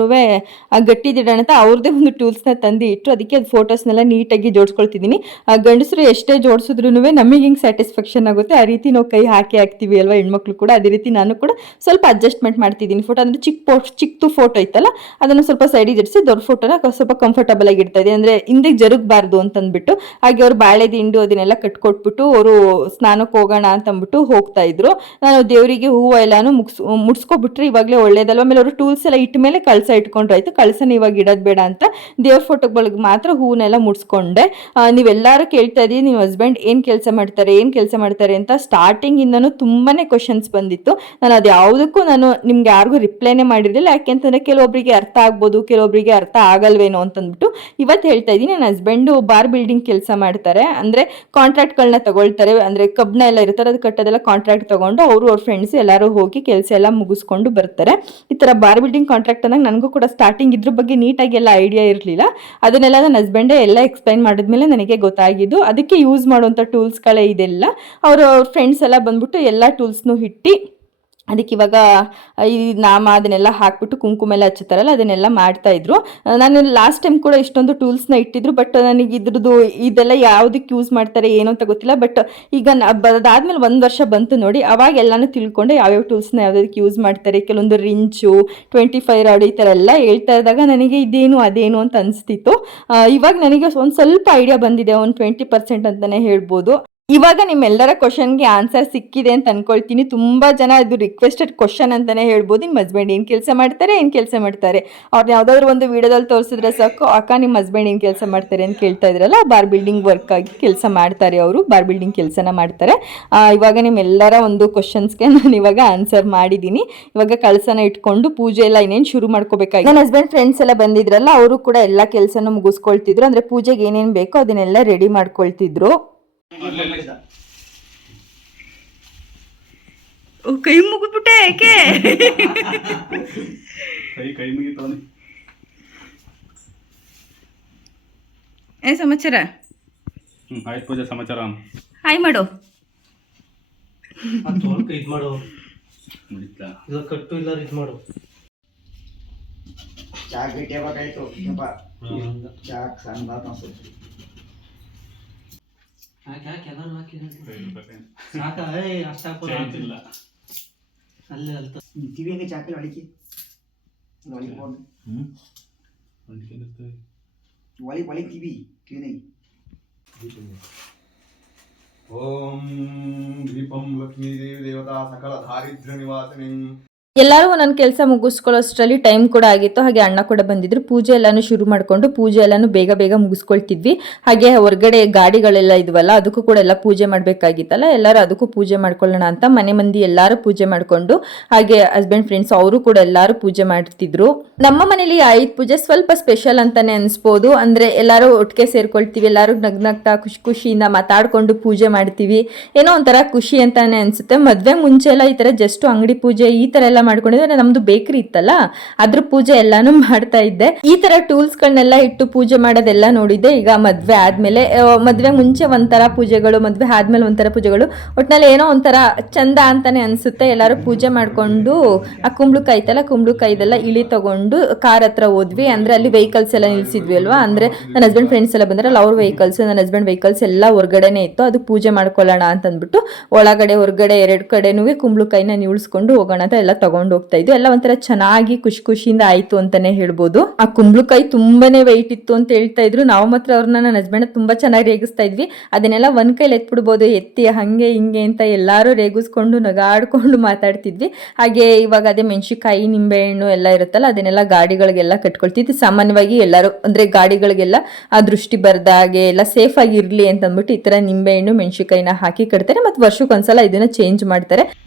ಗಟ್ಟಿದಿಡೋಣ ಅಂತ ಅವ್ರದ್ದೇ ಒಂದು ಟೂಲ್ಸ್ನ ತಂದು ಇಟ್ಟು ಅದಕ್ಕೆ ಅದು ಫೋಟೋಸ್ನೆಲ್ಲ ನೀಟಾಗಿ ಜೋಡಿಸ್ಕೊಳ್ತಿದ್ದೀನಿ. ಗಂಡಸರು ಎಷ್ಟೇ ಜೋಡಿಸಿದ್ರು ನಮಗೆ ಹಿಂಗೆ ಸ್ಯಾಟಿಸ್ಫ್ಯಾಕ್ಷನ್ ಆಗುತ್ತೆ, ಆ ರೀತಿ ನಾವು ಕೈ ಹಾಕಿ ಹಾಕ್ತೀವಿ ಅಲ್ವಾ ಹೆಣ್ಮಕ್ಳು ಕೂಡ, ಅದೇ ರೀತಿ ನಾನು ಕೂಡ ಸ್ವಲ್ಪ ಅಡ್ಜಸ್ಟ್ಮೆಂಟ್ ಮಾಡ್ತಿದ್ದೀನಿ ಫೋಟೋ ಅಂದರೆ ಚಿಕ್ಕ ಪೋ ಚಿಕ್ಕದು ಫೋಟೋ ಇತ್ತಲ್ಲ, ಅದನ್ನು ಸ್ವಲ್ಪ ಸೈಡಿಗೆ ಜಡಿಸಿ ದೊಡ್ಡ ಫೋಟೋನ ಸ್ವಲ್ಪ ಕಂಫರ್ಟಬಲ್ ಆಗಿ ಇಡ್ತಾ ಇದೆ ಅಂದರೆ ಹಿಂದೆ ಜರುಗಬಾರ್ದು ಅಂತಂದ್ಬಿಟ್ಟು, ಹಾಗೆ ಅವ್ರು ಬಾಳೆ ದಿಂಡು ಅದನ್ನೆಲ್ಲ ಕಟ್ಕೊಟ್ಬಿಟ್ಟು, ಅವರು ಸ್ನಾನಕ್ಕೆ ಹೋಗೋಣ ಅಂತ ಅಂದ್ಬಿಟ್ಟು ಹೋಗ್ತಾ ಇದ್ರು. ನಾನು ದೇವರಿಗೆ ಹೂವು ಎಲ್ಲಾನು ಮುಗಿಸ್, ಮುಡ್ಸ್ಕೊಬಿಟ್ರೆ ಇವಾಗಲೇ ಒಳ್ಳೇದಲ್ವ? ಆಮೇಲೆ ಅವರು ಟೂಲ್ಸ್ ಎಲ್ಲ ಇಟ್ಟ ಮೇಲೆ ಕಳಸ ಇಟ್ಕೊಂಡ್ರು. ಆಯ್ತು, ಕಳಸನ ಇವಾಗ ಇಡೋದು ಬೇಡ ಅಂತ ದೇವ್ರ ಫೋಟೋಗಳಿಗೆ ಮಾತ್ರ ಹೂವನ್ನೆಲ್ಲ ಮುಡ್ಸ್ಕೊಂಡೆ. ನೀವೆಲ್ಲರೂ ಕೇಳ್ತಾ ಇದ್ದೀವಿ ನಿಮ್ಮ ಹಸ್ಬೆಂಡ್ ಏನು ಕೆಲಸ ಮಾಡ್ತಾರೆ, ಏನು ಕೆಲಸ ಮಾಡ್ತಾರೆ ಅಂತ ಸ್ಟಾರ್ಟಿಂಗಿಂದನೂ ತುಂಬಾ ಕ್ವಶನ್ಸ್ ಬಂದಿತ್ತು. ನಾನು ಅದು ಯಾವುದಕ್ಕೂ ನಾನು ನಿಮ್ಗೆ ಯಾರಿಗೂ ರಿಪ್ಲೈನೇ ಮಾಡಿರಲಿಲ್ಲ. ಯಾಕೆಂತಂದರೆ ಕೆಲವೊಬ್ಬರಿಗೆ ಅರ್ಥ ಆಗ್ಬೋದು ಕೆಲವೊಬ್ಬರಿಗೆ ಅರ್ಥ ಆಗಲ್ವೇನೋ ಅಂತಂದ್ಬಿಟ್ಟು ಇವತ್ತು ಹೇಳ್ತಾ ಇದ್ದೀನಿ ನನ್ನ ಹಸ್ಬೆಂಡು ಬಾರ್ ಬಿಲ್ಡಿಂಗ್ ಕೆಲಸ ಮಾಡ್ತಾರೆ. ಅಂದರೆ ಕಾಂಟ್ರಾಕ್ಟ್ಗಳನ್ನ ತಗೊಳ್ತಾರೆ. ಅಂದರೆ ಕಬ್ಬನ್ನ ಎಲ್ಲ ಇರ್ತಾರೆ ಅದು ಕಟ್ಟೋದೆಲ್ಲ ಕಾಂಟ್ರಾಕ್ಟ್ ತಗೊಂಡು ಅವರು ಅವ್ರ ಫ್ರೆಂಡ್ಸ್ ಎಲ್ಲರೂ ಹೋಗಿ ಕೆಲಸ ಎಲ್ಲ ಮುಗಿಸ್ಕೊಂಡು ಬರ್ತಾರೆ. ಈ ಥರ ಬಾರ್ ಬಿಲ್ಡಿಂಗ್ ಕಾಂಟ್ರಾಕ್ಟ್ ಅಂದಾಗ ನನಗೂ ಕೂಡ ಸ್ಟಾರ್ಟಿಂಗ್ ಇದ್ರ ಬಗ್ಗೆ ನೀಟಾಗಿ ಎಲ್ಲ ಐಡಿಯಾ ಇರಲಿಲ್ಲ. ಅದನ್ನೆಲ್ಲ ನನ್ನ ಹಸ್ಬೆಂಡೇ ಎಲ್ಲ ಎಕ್ಸ್ಪ್ಲೈನ್ ಮಾಡಿದ್ಮೇಲೆ ನನಗೆ ಗೊತ್ತಾಗಿದ್ದು, ಅದಕ್ಕೆ ಯೂಸ್ ಮಾಡುವಂಥ ಟೂಲ್ಸ್ಗಳೇ ಇದೆಲ್ಲ. ಅವರು ಫ್ರೆಂಡ್ಸ್ ಎಲ್ಲ ಬಂದ್ಬಿಟ್ಟು ಎಲ್ಲ ಟೂಲ್ಸ್ನೂ ಇಟ್ಟು ಅದಕ್ಕೆ ಇವಾಗ ಈ ನಾಮ ಅದನ್ನೆಲ್ಲ ಹಾಕ್ಬಿಟ್ಟು ಕುಂಕುಮ ಎಲ್ಲ ಹಚ್ಚುತ್ತಾರಲ್ಲ, ಅದನ್ನೆಲ್ಲ ಮಾಡ್ತಾ ಇದ್ರು. ನಾನು ಲಾಸ್ಟ್ ಟೈಮ್ ಕೂಡ ಇಷ್ಟೊಂದು ಟೂಲ್ಸ್ನ ಇಟ್ಟಿದ್ರು ಬಟ್ ನನಗೆ ಇದ್ರದ್ದು ಇದೆಲ್ಲ ಯಾವುದಕ್ಕೆ ಯೂಸ್ ಮಾಡ್ತಾರೆ ಏನು ಅಂತ ಗೊತ್ತಿಲ್ಲ. ಬಟ್ ಈಗ ಅದಾದ್ಮೇಲೆ ಒಂದು ವರ್ಷ ಬಂತು ನೋಡಿ, ಅವಾಗ ಎಲ್ಲಾನು ತಿಳ್ಕೊಂಡು ಯಾವ್ಯಾವ ಟೂಲ್ಸ್ನ ಯಾವ್ದಕ್ಕೆ ಯೂಸ್ ಮಾಡ್ತಾರೆ, ಕೆಲವೊಂದು ರಿಂಚು ಟ್ವೆಂಟಿ ಫೈವ್ ರಾಡ್ ಈ ಥರ ಎಲ್ಲ ಹೇಳ್ತಾ ಇದ್ದಾಗ ನನಗೆ ಇದೇನು, ಅದೇನು ಅಂತ ಅನಿಸ್ತಿತ್ತು. ಇವಾಗ ನನಗೆ ಒಂದು ಸ್ವಲ್ಪ ಐಡಿಯಾ ಬಂದಿದೆ, ಒಂದು ಟ್ವೆಂಟಿ ಪರ್ಸೆಂಟ್ ಅಂತಲೇ ಹೇಳ್ಬೋದು. ಇವಾಗ ನಿಮ್ಮೆಲ್ಲರ ಕ್ವಶನ್ಗೆ ಆನ್ಸರ್ ಸಿಕ್ಕಿದೆ ಅಂತ ಅನ್ಕೊಳ್ತೀನಿ. ತುಂಬ ಜನ ಇದು ರಿಕ್ವೆಸ್ಟೆಡ್ ಕ್ವಶನ್ ಅಂತಲೇ ಹೇಳ್ಬೋದು. ನಿಮ್ಮ ಹಸ್ಬೆಂಡ್ ಏನು ಕೆಲಸ ಮಾಡ್ತಾರೆ, ಏನು ಕೆಲಸ ಮಾಡ್ತಾರೆ? ಅವ್ರು ಯಾವುದಾದ್ರು ಒಂದು ವಿಡಿಯೋದಲ್ಲಿ ತೋರಿಸಿದ್ರೆ ಸಾಕು. ಅಕ್ಕ, ನಿಮ್ಮ ಹಸ್ಬೆಂಡ್ ಏನು ಕೆಲಸ ಮಾಡ್ತಾರೆ ಅಂತ ಕೇಳ್ತಾ ಇದ್ರಲ್ಲ ಬಾರ್ ಬಿಲ್ಡಿಂಗ್ ವರ್ಕ್ ಆಗಿ ಕೆಲಸ ಮಾಡ್ತಾರೆ ಅವರು. ಬಾರ್ ಬಿಲ್ಡಿಂಗ್ ಕೆಲಸನ ಮಾಡ್ತಾರೆ. ಇವಾಗ ನಿಮ್ಮೆಲ್ಲರ ಒಂದು ಕ್ವಶನ್ಸ್ಗೆ ನಾನು ಇವಾಗ ಆನ್ಸರ್ ಮಾಡಿದ್ದೀನಿ ಇವಾಗ ಕಳಸನ ಇಟ್ಕೊಂಡು ಪೂಜೆ ಎಲ್ಲ ಇನ್ನೇನು ಶುರು ಮಾಡ್ಕೋಬೇಕಾಗಿ ನನ್ನ ಹಸ್ಬೆಂಡ್ ಫ್ರೆಂಡ್ಸ್ ಎಲ್ಲ ಬಂದಿದ್ರಲ್ಲ, ಅವರು ಕೂಡ ಎಲ್ಲ ಕೆಲಸನ ಮುಗಿಸ್ಕೊಳ್ತಿದ್ರು. ಅಂದರೆ ಪೂಜೆಗೆ ಏನೇನು ಬೇಕೋ ಅದನ್ನೆಲ್ಲ ರೆಡಿ ಮಾಡ್ಕೊಳ್ತಿದ್ರು. ಕೈ ಮುಗಿದ್ಬಿಟ್ಟೆ ಯಾಕೆ ಕೈ ಕೈ ಮುಗಿತಾನೆ ಏನ್ ಸಮಾಚಾರ? ಆಯ್ತು ಪೂಜೆ ಸಮಾಚಾರ ಹಾಯ್ ಮಾಡು. ಇದು ಮಾಡು. ಇಲ್ಲ ಕಟ್ಟು ಇಲ್ಲ ಇದು ಮಾಡು. ಚಾಕ್ ಬೇಕಾಯ್ತು ಚಾಕ್ ಸಣ್ಣ ಬಾತ್ ಅನ್ಸುತ್ತೆ. ಹಾಕಿ ಹಾಕಿ ಎಲ್ಲರೂ ಹಾಕಿ ಸಾಕ ಏಯ್ ಅಷ್ಟ ಚೇಂಜ್ ಇಲ್ಲ ಅಲ್ಲೇ ಅಲ್ತ ಟಿವಿ ಹೆಂಗೆ ಚಾಕಲ್ಲಿ ಅಡಿಕೆ ಒಳಗೆ ಬೋದು ಹ್ಞೂ ಹೊಂದ್ಕೊಂಡಿರ್ತೇವೆ ಒಳಗೆ ಒಳಗೆ ಟಿವಿ ಕ್ಲೀನಾಗಿ ಓಂ ದೀಪಂ ಲಕ್ಷ್ಮೀದೇವಿ ದೇವತಾ ಸಕಲ ದಾರಿದ್ರ್ಯ ನಿವಾಸಿನಿ ಎಲ್ಲರೂ ನನ್ನ ಕೆಲಸ ಮುಗಿಸ್ಕೊಳ್ಳೋಷ್ಟರಲ್ಲಿ ಟೈಮ್ ಕೂಡ ಆಗಿತ್ತು. ಹಾಗೆ ಅಣ್ಣ ಕೂಡ ಬಂದಿದ್ರು. ಪೂಜೆ ಎಲ್ಲಾನು ಶುರು ಮಾಡಿಕೊಂಡು ಪೂಜೆ ಎಲ್ಲಾನು ಬೇಗ ಬೇಗ ಮುಗಿಸ್ಕೊಳ್ತಿದ್ವಿ. ಹಾಗೆ ಹೊರಗಡೆ ಗಾಡಿಗಳೆಲ್ಲ ಇದ್ವಲ್ಲ, ಅದಕ್ಕೂ ಕೂಡ ಎಲ್ಲ ಪೂಜೆ ಮಾಡಬೇಕಾಗಿತ್ತಲ್ಲ, ಎಲ್ಲರೂ ಅದಕ್ಕೂ ಪೂಜೆ ಮಾಡ್ಕೊಳ್ಳೋಣ ಅಂತ ಮನೆ ಮಂದಿ ಎಲ್ಲರೂ ಪೂಜೆ ಮಾಡಿಕೊಂಡು, ಹಾಗೆ ಹಸ್ಬೆಂಡ್ ಫ್ರೆಂಡ್ಸ್ ಅವರು ಕೂಡ ಎಲ್ಲರೂ ಪೂಜೆ ಮಾಡ್ತಿದ್ರು. ನಮ್ಮ ಮನೇಲಿ ಆಯುಧ ಪೂಜೆ ಸ್ವಲ್ಪ ಸ್ಪೆಷಲ್ ಅಂತಾನೆ ಅನ್ಸ್ಬೋದು. ಅಂದ್ರೆ ಎಲ್ಲರೂ ಒಟ್ಟಿಗೆ ಸೇರ್ಕೊಳ್ತೀವಿ, ಎಲ್ಲರೂ ನಗ್ನಗ್ತಾ, ಖುಷಿ ಖುಷಿಯಿಂದ ಮಾತಾಡ್ಕೊಂಡು ಪೂಜೆ ಮಾಡ್ತೀವಿ. ಏನೋ ಒಂಥರ ಖುಷಿ ಅಂತಾನೆ ಅನ್ಸುತ್ತೆ. ಮದ್ವೆ ಮುಂಚೆ ಎಲ್ಲ ಈ ತರ ಜಸ್ಟ್ ಅಂಗಡಿ ಪೂಜೆ ಈ ತರ ಎಲ್ಲ ಮಾಡ್ಕೊಂಡಿದ್ರೆ ನಮ್ದು ಬೇಕರಿ ಇತ್ತಲ್ಲ, ಅದ್ರ ಪೂಜೆ ಎಲ್ಲಾನು ಮಾಡ್ತಾ ಇದ್ದೆ. ಈ ತರ ಟೂಲ್ಸ್ ಗಳನ್ನೆಲ್ಲ ಇಟ್ಟು ಪೂಜೆ ಮಾಡೋದೆಲ್ಲ ನೋಡಿದ್ದೆ. ಈಗ ಮದ್ವೆ ಆದ್ಮೇಲೆ ಮದ್ವೆ ಮುಂಚೆ ಒಂಥರ ಪೂಜೆಗಳು, ಮದ್ವೆ ಆದ್ಮೇಲೆ ಒಂಥರ ಪೂಜೆಗಳು. ಒಟ್ನಲ್ಲಿ ಏನೋ ಒಂಥರ ಚಂದ ಅಂತಾನೆ ಅನ್ಸುತ್ತೆ. ಎಲ್ಲರೂ ಪೂಜೆ ಮಾಡ್ಕೊಂಡು, ಆ ಕುಂಬಳಕಾಯಿ ಐತಲ್ಲ, ಕುಂಬಳಕಾಯಿದೆಲ್ಲ ಇಳಿ ತಗೊಂಡು ಕಾರ್ ಹತ್ರ ಹೋದ್ವಿ. ಅಂದ್ರೆ ಅಲ್ಲಿ ವೆಹಿಕಲ್ಸ್ ಎಲ್ಲ ನಿಲ್ಸಿದ್ವಿ ಅಲ್ವಾ? ಅಂದ್ರೆ ನನ್ನ ಹಸ್ಬೆಂಡ್ ಫ್ರೆಂಡ್ಸ್ ಎಲ್ಲ ಬಂದ್ರಲ್ಲ, ಅವ್ರ ವೆಹಿಕಲ್ಸ್ ನನ್ನ ಹಸ್ಬೆಂಡ್ ವೆಹಿಕಲ್ಸ್ ಎಲ್ಲ ಹೊರಗಡೆನೆ ಇತ್ತು. ಅದು ಪೂಜೆ ಮಾಡ್ಕೊಳ್ಳೋಣ ಅಂತ ಅಂದ್ಬಿಟ್ಟು ಒಳಗಡೆ, ಹೊರಗಡೆ, ಎರಡು ಕಡೆನೂ ಕುಂಬಳಕಾಯಿನ ನಿಲ್ಸ್ಕೊಂಡು ಹೋಗೋಣ ಅಂತ ಎಲ್ಲ ತಗೊಂಡು ಹೋಗ್ತಾ ಇದ್ದು ಎಲ್ಲ ಒಂಥರ ಚೆನ್ನಾಗಿ ಖುಷಿ ಖುಷಿಯಿಂದ ಆಯ್ತು ಅಂತಾನೆ ಹೇಳ್ಬೋದು. ಆ ಕುಂಬಳಕಾಯಿ ತುಂಬಾನೇ ವೆಯ್ಟ್ ಇತ್ತು ಅಂತ ಹೇಳ್ತಾ ಇದ್ರು. ನಾವು ಮಾತ್ರ ಅವ್ರನ್ನ ನನ್ನ ಹಸ್ಬೆಂಡ್ ತುಂಬಾ ಚೆನ್ನಾಗಿ ರೇಗಿಸ್ತಾ ಇದ್ವಿ. ಅದನ್ನೆಲ್ಲ ಒಂದ್ ಕೈಲಿ ಎತ್ಬಿಡ್ಬೋದು. ಎತ್ತಿ, ಹಂಗೆ, ಹಿಂಗೆ ಅಂತ ಎಲ್ಲಾರು ರೇಗಿಸ್ಕೊಂಡು, ನಗಾಡ್ಕೊಂಡು ಮಾತಾಡ್ತಿದ್ವಿ. ಹಾಗೆ ಇವಾಗ ಅದೇ ಮೆಣಸಿಕಾಯಿ ನಿಂಬೆಹಣ್ಣು ಎಲ್ಲ ಇರುತ್ತಲ್ಲ, ಅದನ್ನೆಲ್ಲ ಗಾಡಿಗಳಿಗೆಲ್ಲ ಕಟ್ಕೊಳ್ತಿದ್ವಿ. ಸಾಮಾನ್ಯವಾಗಿ ಎಲ್ಲರೂ, ಅಂದ್ರೆ ಗಾಡಿಗಳಿಗೆಲ್ಲ ಆ ದೃಷ್ಟಿ ಬರ್ದ ಹಾಗೆ ಎಲ್ಲ ಸೇಫ್ ಆಗಿ ಇರ್ಲಿ ಅಂತ ಅಂದ್ಬಿಟ್ಟು ಈ ತರ ನಿಂಬೆಹಣ್ಣು ಮೆಣಸಿಕಾಯಿನ ಹಾಕಿ ಕಟ್ತಾರೆ. ಮತ್ತೆ ವರ್ಷಕ್ಕೊಂದ್ಸಲ ಇದನ್ನ ಚೇಂಜ್ ಮಾಡ್ತಾರೆ.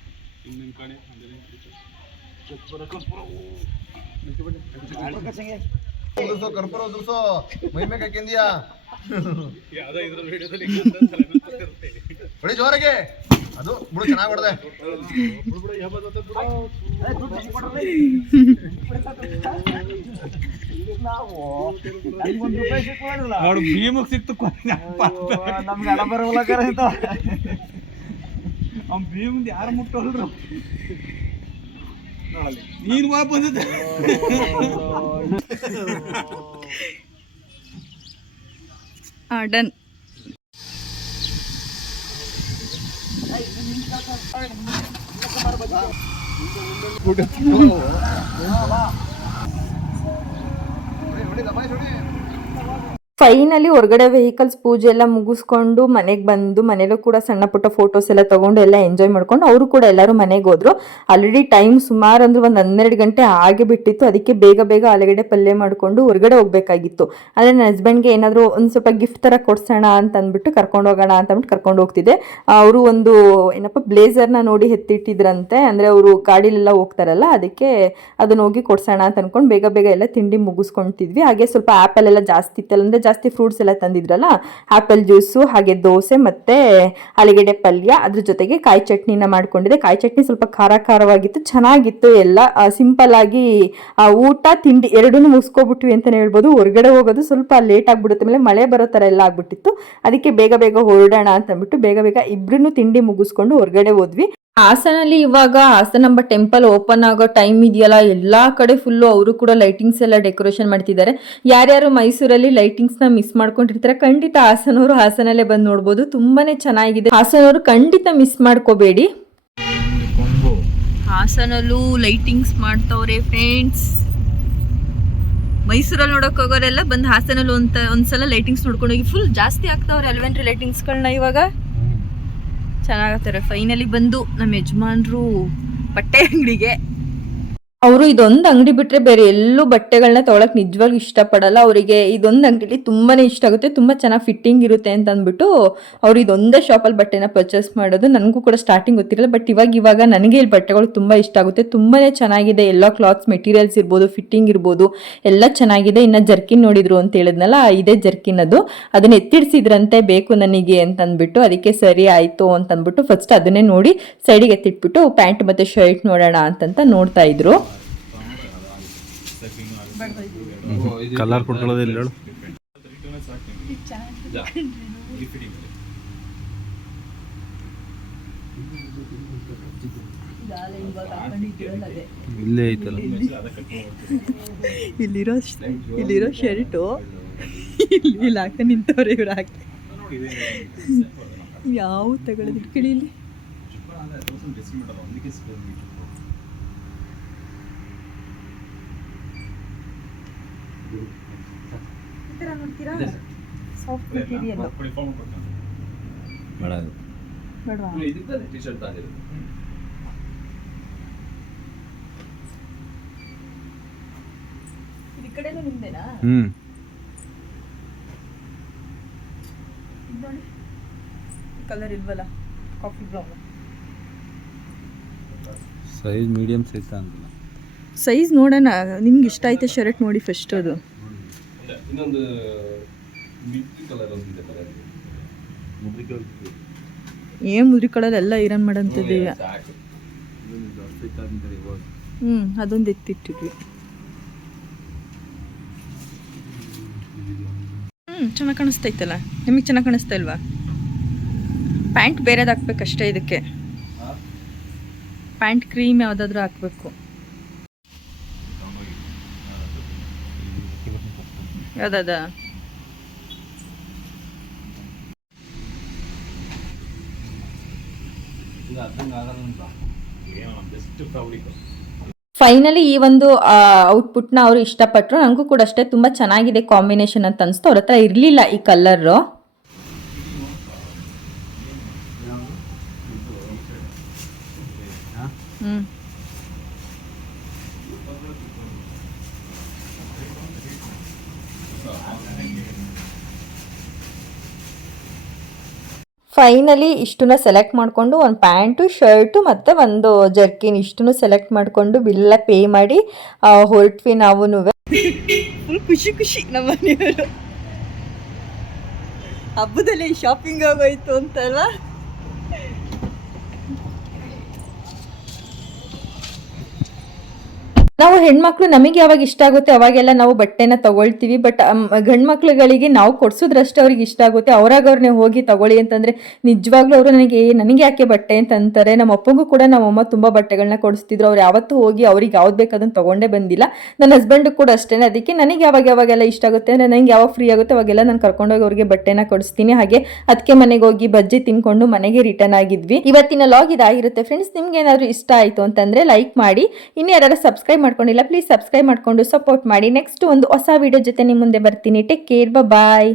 ಉದುರ್ಸೋ ಕರ್ಪೂರ ಉದುರ್ಸೋ. ಹೊಡಿ ಜೋರಾಗೆ. ಅದು ಬಿಡು ಚೆನ್ನಾಗಿ ಹೊಡೆದೆ. ನೋಡು ಭೀಮಕ್ ಸಿಕ್ತು ನಮ್ಗೆ ಹಣ ಬರೋಲ್ಲ ಕರೆಂತ ಅವ್ನು ಭೀಮಂದು ಯಾರು ಮುಟ್ಟೋಲ್ರು? ನೀನು ವಾ ಬಂದಿದ್ದೆ ಡನ್ ಹೊಡಿ ದಬಾಯಿಸಿ ಹೊಡಿ ಫೈನಲಿ ಹೊರಗಡೆ ವೆಹಿಕಲ್ಸ್ ಪೂಜೆ ಎಲ್ಲ ಮುಗಿಸ್ಕೊಂಡು ಮನೆಗೆ ಬಂದು ಮನೇಲೂ ಕೂಡ ಸಣ್ಣ ಪುಟ್ಟ ಫೋಟೋಸ್ ಎಲ್ಲ ತಗೊಂಡು ಎಲ್ಲ ಎಂಜಾಯ್ ಮಾಡ್ಕೊಂಡು ಅವರು ಕೂಡ ಎಲ್ಲರೂ ಮನೆಗೆ ಹೋದ್ರು. ಆಲ್ರೆಡಿ ಟೈಮ್ ಸುಮಾರು ಅಂದ್ರೆ ಒಂದು ಹನ್ನೆರಡು ಗಂಟೆ ಆಗಿ ಬಿಟ್ಟಿತ್ತು. ಅದಕ್ಕೆ ಬೇಗ ಬೇಗ ಆಲೂಗಡ್ಡೆ ಪಲ್ಯ ಮಾಡಿಕೊಂಡು ಹೊರಗಡೆ ಹೋಗ್ಬೇಕಾಗಿತ್ತು. ಆದರೆ ನನ್ನ ಹಸ್ಬೆಂಡ್ಗೆ ಏನಾದರೂ ಒಂದು ಸ್ವಲ್ಪ ಗಿಫ್ಟ್ ಥರ ಕೊಡ್ಸೋಣ ಅಂತ ಅಂದ್ಬಿಟ್ಟು ಕರ್ಕೊಂಡು ಹೋಗೋಣ ಅಂತ ಅಂದ್ಬಿಟ್ಟು ಕರ್ಕೊಂಡು ಹೋಗ್ತಿದ್ದೆ. ಅವರು ಒಂದು ಏನಪ್ಪ ಬ್ಲೇಸರ್ನ ನೋಡಿ ಎತ್ತಿಟ್ಟಿದ್ರಂತೆ. ಅಂದರೆ ಅವರು ಗಾಡಿಲೆಲ್ಲ ಹೋಗ್ತಾರಲ್ಲ, ಅದಕ್ಕೆ ಅದನ್ನ ಹೋಗಿ ಕೊಡ್ಸೋಣ ಅಂತ ಅನ್ಕೊಂಡು ಬೇಗ ಬೇಗ ಎಲ್ಲ ತಿಂಡಿ ಮುಗಿಸ್ಕೊಂತಿದ್ವಿ. ಹಾಗೆ ಸ್ವಲ್ಪ ಆ್ಯಪಲ್ಲೆಲ್ಲ ಜಾಸ್ತಿ ಇತ್ತಲ್ಲ ಅಂದರೆ ಜಾಸ್ತಿ ಫ್ರೂಟ್ಸ್ ಎಲ್ಲ ತಂದಿದ್ರಲ್ಲ ಆ್ಯಪಲ್ ಜ್ಯೂಸು ಹಾಗೆ ದೋಸೆ ಮತ್ತು ಆಲೂಗೆಡ್ಡೆ ಪಲ್ಯ ಅದ್ರ ಜೊತೆಗೆ ಕಾಯಿ ಚಟ್ನಿನ ಮಾಡ್ಕೊಂಡಿದ್ದೆ. ಕಾಯಿ ಚಟ್ನಿ ಸ್ವಲ್ಪ ಖಾರ ಖಾರವಾಗಿತ್ತು ಚೆನ್ನಾಗಿತ್ತು ಎಲ್ಲ. ಸಿಂಪಲ್ ಆಗಿ ಆ, ಊಟ ತಿಂಡಿ ಎರಡೂ ಮುಗಿಸ್ಕೊಬಿಟ್ವಿ ಅಂತಲೇ ಹೇಳ್ಬೋದು. ಹೊರಗಡೆ ಹೋಗೋದು ಸ್ವಲ್ಪ ಲೇಟ್ ಆಗಿಬಿಡುತ್ತೆ. ಆಮೇಲೆ ಮಳೆ ಬರೋ ಥರ ಎಲ್ಲ ಆಗ್ಬಿಟ್ಟಿತ್ತು. ಅದಕ್ಕೆ ಬೇಗ ಬೇಗ ಹೊರಡೋಣ ಅಂತ ಅಂದ್ಬಿಟ್ಟು ಬೇಗ ಬೇಗ ಇಬ್ಬರೂ ತಿಂಡಿ ಮುಗಿಸ್ಕೊಂಡು ಹೊರಗಡೆ ಹೋದ್ವಿ. ಹಾಸನಲ್ಲಿ ಇವಾಗ ಹಾಸನಂಬ ಟೆಂಪಲ್ ಓಪನ್ ಆಗೋ ಟೈಮ್ ಇದೆಯಲ್ಲ, ಎಲ್ಲಾ ಕಡೆ ಫುಲ್ಲು ಅವರು ಕೂಡ ಲೈಟಿಂಗ್ಸ್ ಎಲ್ಲ ಡೆಕೋರೇಷನ್ ಮಾಡ್ತಿದ್ದಾರೆ. ಯಾರ್ಯಾರು ಮೈಸೂರಲ್ಲಿ ಲೈಟಿಂಗ್ಸ್ನ ಮಿಸ್ ಮಾಡ್ಕೊಂಡಿರ್ತಾರೆ, ಖಂಡಿತ ಹಾಸನವರು ಹಾಸನಲ್ಲೇ ಬಂದು ನೋಡ್ಬೋದು. ತುಂಬಾನೇ ಚೆನ್ನಾಗಿದೆ. ಹಾಸನವರು ಖಂಡಿತ ಮಿಸ್ ಮಾಡ್ಕೋಬೇಡಿ. ಹಾಸನಲ್ಲೂ ಲೈಟಿಂಗ್ಸ್ ಮಾಡ್ತವ್ರೆ ಫ್ರೆಂಡ್ಸ್ ಮೈಸೂರಲ್ಲಿ ನೋಡಕ್ ಹೋಗೋರೆಲ್ಲ ಬಂದು ಹಾಸನಲ್ಲಿ ಒಂದ್ಸಲ ಲೈಟಿಂಗ್ಸ್ ನೋಡ್ಕೊಂಡೋಗಿ ಫುಲ್ ಜಾಸ್ತಿ ಆಗ್ತಾವ್ರೆ ಅಲ್ವೇನ್ರಿ ಲೈಟಿಂಗ್ಸ್ಗಳನ್ನ ಇವಾಗ? ಚೆನ್ನಾಗತ್ತಾರೆ ಫೈನಲಿ ಬಂದು ನಮ್ಮ ಯಜಮಾನ್ರು ಬಟ್ಟೆ ಅಂಗಡಿಗೆ ಅವರು ಇದೊಂದು ಅಂಗಡಿ ಬಿಟ್ರೆ ಬೇರೆ ಎಲ್ಲೂ ಬಟ್ಟೆಗಳನ್ನ ತೊಗೊಳಕ್ ನಿಜವಾಗ್ಲೂ ಇಷ್ಟಪಡಲ್ಲ. ಅವರಿಗೆ ಇದೊಂದು ಅಂಗಡಿಲಿ ತುಂಬಾನೇ ಇಷ್ಟ ಆಗುತ್ತೆ, ತುಂಬಾ ಚೆನ್ನಾಗಿ ಫಿಟ್ಟಿಂಗ್ ಇರುತ್ತೆ ಅಂತ ಅಂದ್ಬಿಟ್ಟು ಅವ್ರು ಇದೊಂದೇ ಶಾಪಲ್ಲಿ ಬಟ್ಟೆನ ಪರ್ಚೇಸ್ ಮಾಡೋದು ನನಗೂ ಕೂಡ ಸ್ಟಾರ್ಟಿಂಗ್ ಗೊತ್ತಿರಲ್ಲ. ಬಟ್ ಇವಾಗ ಇವಾಗ ನನಗೆ ಇಲ್ಲಿ ಬಟ್ಟೆಗಳು ತುಂಬಾ ಇಷ್ಟ ಆಗುತ್ತೆ. ತುಂಬಾನೇ ಚೆನ್ನಾಗಿದೆ, ಎಲ್ಲ ಕ್ಲಾತ್ಸ್ ಮೆಟೀರಿಯಲ್ಸ್ ಇರ್ಬೋದು ಫಿಟ್ಟಿಂಗ್ ಇರ್ಬೋದು, ಎಲ್ಲ ಚೆನ್ನಾಗಿದೆ. ಇನ್ನ ಜರ್ಕಿನ್ ನೋಡಿದ್ರು ಅಂತ ಹೇಳಿದ್ನಲ್ಲ, ಇದೇ ಜರ್ಕಿನ್ ಅದು. ಅದನ್ನ ಎತ್ತಿಡ್ಸಿದ್ರಂತೆ ಬೇಕು ನನಗೆ ಅಂತ ಅಂದ್ಬಿಟ್ಟು ಅದಕ್ಕೆ ಸರಿ ಆಯ್ತು ಅಂತ ಅಂದ್ಬಿಟ್ಟು ಫಸ್ಟ್ ಅದನ್ನೇ ನೋಡಿ ಸೈಡಿಗೆ ಎತ್ತಿಟ್ಬಿಟ್ಟು ಪ್ಯಾಂಟ್ ಮತ್ತೆ ಶರ್ಟ್ ನೋಡೋಣ ಅಂತಂತ ನೋಡ್ತಾ ಇದ್ರು. ಕಲರ್ ಕೊಡ್ಕೊಳ್ಳೋದಿಲ್ಲ ಹೇಳು. ಇಲ್ಲೇ ಐತಲ್ಲ. ಇಲ್ಲಿರೋ ಇಲ್ಲಿರೋ ಶರ್ಟು. ಇಲ್ಲಿ ಇಲ್ಲಿ ಹಾಕ ನಿಂತವ್ರೆ ಇವ್ರು ಹಾಕಿ. ಯಾವ ತಗೊಳ್ಳೋದು ಇಟ್ಕೊಳ್ಳಿ ಇಲ್ಲಿ ಸಾಫ್ಟ್ ಮೆಟೀರಿಯಲ್ ಬೇಡ ಬೇಡವಾ? ಈ ಕಡೆನೂ ನಿಮ್ದೇನಾ? ಹ್ಮ್. ಕಲರ್ ಇಲ್ವಲ್ಲ? Coffee brown size medium size ಅಂತ ಸೈಜ್ ನೋಡೋಣ. ನಿಮ್ಗೆ ಇಷ್ಟ ಆಯ್ತಾ ಶರ್ಟ್ ನೋಡಿ ಫಸ್ಟ್ ಅದು? ಇನ್ನೊಂದು ಮಿಲ್ಕಿ ಕಲರ್ ಒಂದಿದೆ ಏನ್ ಮುದ್ರಿ ಕಲರ್ ಎಲ್ಲ ಐರನ್ ಮಾಡಂತದ್ದು. ಹ್ಞೂ ಅದೊಂದು ಎತ್ತಿಟ್ಟಿದ್ವಿ. ಹ್ಞೂ ಚೆನ್ನಾಗಿ ಇತ್ತಲ್ಲ? ನಿಮಗೆ ಚೆನ್ನಾಗಿ ಕಾಣಿಸ್ತಾ ಇಲ್ವಾ? ಪ್ಯಾಂಟ್ ಬೇರೆದು ಹಾಕ್ಬೇಕಷ್ಟೇ ಇದಕ್ಕೆ. ಪ್ಯಾಂಟ್ ಕ್ರೀಮ್ ಯಾವುದಾದ್ರೂ ಹಾಕ್ಬೇಕು. ಯಾವ್ದದ ಫೈನಲಿ ಈ ಒಂದು ಔಟ್ಪುಟ್ನ ಅವರು ಇಷ್ಟಪಟ್ಟರು ನನಗೂ ಕೂಡ ಅಷ್ಟೇ ತುಂಬ ಚೆನ್ನಾಗಿದೆ ಕಾಂಬಿನೇಷನ್ ಅಂತ ಅನಿಸ್ತು. ಅವ್ರ ಹತ್ರ ಇರಲಿಲ್ಲ ಈ ಕಲ್ಲರು ಹ್ಞೂ ಫೈನಲಿ ಇಷ್ಟನ್ನ ಸೆಲೆಕ್ಟ್ ಮಾಡಿಕೊಂಡು ಒಂದು ಪ್ಯಾಂಟು, ಶರ್ಟು ಮತ್ತು ಒಂದು ಜರ್ಕಿನ್ ಇಷ್ಟನ್ನು ಸೆಲೆಕ್ಟ್ ಮಾಡಿಕೊಂಡು ಬಿಲ್ಲ ಪೇ ಮಾಡಿ ಹೊರಟ್ವಿ ನಾವು ಖುಷಿ ಖುಷಿ ನಮ್ಮ ಮನೆಯವರು. ಹಬ್ಬದಲ್ಲಿ ಶಾಪಿಂಗ್ ಆಗೋಯ್ತು ಅಂತಲ್ವಾ? ನಾವು ಹೆಣ್ಮಕ್ಳು ನಮಗೆ ಯಾವಾಗ ಇಷ್ಟ ಆಗುತ್ತೆ ಅವಾಗೆಲ್ಲ ನಾವು ಬಟ್ಟೆನ ತಗೊಳ್ತೀವಿ. ಬಟ್ ಗಂಡು ಮಕ್ಳುಗಳಿಗೆ ನಾವು ಕೊಡ್ಸೋದ್ರಷ್ಟೇ ಅವ್ರಿಗೆ ಇಷ್ಟ ಆಗುತ್ತೆ. ಅವ್ರಾಗ ಅವ್ರನ್ನೇ ಹೋಗಿ ತಗೊಳ್ಳಿ ಅಂತಂದ್ರೆ ನಿಜವಾಗ್ಲೂ ಅವರು ನನಗೆ "ಏ, ನನಗೆ ಯಾಕೆ ಬಟ್ಟೆ? ಅಂತ ಅಂತಾರೆ. ನಮ್ಮ ಅಪ್ಪಗೂ ಕೂಡ ನಮ್ಮಮ್ಮ ತುಂಬಾ ಬಟ್ಟೆಗಳನ್ನ ಕೊಡಿಸ್ತಿದ್ರು. ಅವ್ರು ಯಾವತ್ತೂ ಹೋಗಿ ಅವ್ರಿಗೆ ಯಾವ್ದು ಬೇಕು ಅದನ್ನ ತಗೊಂಡೇ ಬಂದಿಲ್ಲ. ನನ್ನ ಹಸ್ಬೆಂಡ್ ಕೂಡ ಅಷ್ಟೇ ಅದಕ್ಕೆ ನನಗೆ ಯಾವಾಗ ಯಾವಾಗೆಲ್ಲ ಇಷ್ಟ ಆಗುತ್ತೆ ಅಂದ್ರೆ ನನಗೆ ಯಾವಾಗ ಫ್ರೀ ಆಗುತ್ತೆ ಅವಾಗೆಲ್ಲ ನಾನು ಕರ್ಕೊಂಡೋಗಿ ಅವ್ರಿಗೆ ಬಟ್ಟೆನ ಕೊಡಿಸ್ತೀನಿ. ಹಾಗೆ ಅದಕ್ಕೆ ಮನೆಗೆ ಹೋಗಿ ಬಜ್ಜಿ ತಿನ್ಕೊಂಡು ಮನೆಗೆ ರಿಟರ್ನ್ ಆಗಿದ್ವಿ. ಇವತ್ತಿನ ಲಾಗ್ ಇದಾಗಿರುತ್ತೆ. ಫ್ರೆಂಡ್ಸ್ ನಿಮ್ಗೆ ಏನಾದರೂ ಇಷ್ಟ ಆಯ್ತು ಅಂತಂದ್ರೆ ಲೈಕ್ ಮಾಡಿ. ಇನ್ನು ಯಾರು ಸಬ್ಸ್ಕ್ರೈಬ್ ಮಾಡ್ಕೊಂಡಿಲ್ಲ ಪ್ಲೀಸ್ ಸಬ್ಸ್ಕ್ರೈಬ್ ಮಾಡ್ಕೊಂಡು ಸಪೋರ್ಟ್ ಮಾಡಿ. ನೆಕ್ಸ್ಟ್ ಒಂದು ಹೊಸ ವಿಡಿಯೋ ಜೊತೆ ನಿಮ್ಮ ಮುಂದೆ ಬರ್ತೀನಿ. Take care bye